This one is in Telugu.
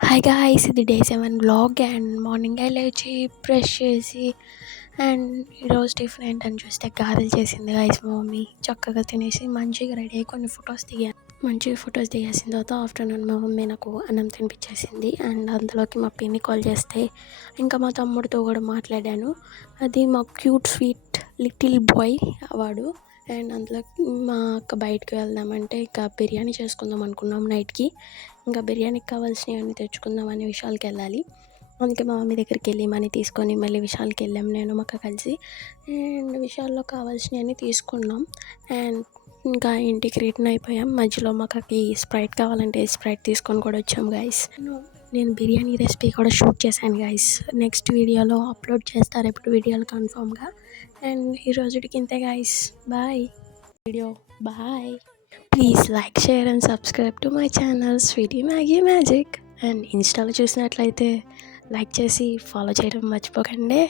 హాయ్ గాయ్స్, ఇది డే 7 వ్లాగ్ అండ్ మార్నింగే లేచి బ్రష్ చేసి అండ్ ఈరోజు టిఫిన్ ఏంటని చూస్తే గారెలు చేసింది గాయ్స్ మా మమ్మీ. చక్కగా తినేసి మంచిగా రెడీ అయ్యి కొన్ని ఫొటోస్ దిగాను. మంచిగా ఫొటోస్ దిగేసిన తర్వాత ఆఫ్టర్నూన్ మా మమ్మీ నాకు అన్నం తినిపించేసింది. అండ్ అందులోకి మా పిన్ని కాల్ చేస్తే ఇంకా మా తమ్ముడితో కూడా మాట్లాడాను. అది మా క్యూట్ స్వీట్ లిటిల్ బాయ్ వాడు. అండ్ అందులో మా అక్క బయటకు వెళ్దామంటే ఇంకా బిర్యానీ చేసుకుందాం అనుకున్నాం నైట్కి. ఇంకా బిర్యానీకి కావాల్సినవన్నీ తెచ్చుకుందాం అనే విషయాలకి వెళ్ళాలి. అందుకే మా మమ్మీ దగ్గరికి వెళ్ళి మనీ తీసుకొని మళ్ళీ విశాల్కి వెళ్ళాం నేను మా అక్క కలిసి. అండ్ విశాల్లో కావాల్సినవన్నీ తీసుకున్నాం. అండ్ ఇంకా ఇంటికి రిటర్న్ అయిపోయాం. మధ్యలో మా అక్కకి స్ప్రైట్ కావాలంటే స్ప్రైట్ తీసుకొని కూడా వచ్చాం గాయస్. నేను బిర్యానీ రెసిపీ కూడా షూట్ చేశాను గాయస్. నెక్స్ట్ వీడియోలో అప్లోడ్ చేస్తారు ఎప్పుడు వీడియోలు కన్ఫామ్గా. అండ్ ఈ రోజుకి ఇంతే guys. Bye video. Bye. Please like, share and subscribe to my channel Sweety Maggi Magic. And ఇన్స్టాలో చూసినట్లయితే లైక్ చేసి ఫాలో చేయడం మర్చిపోకండి.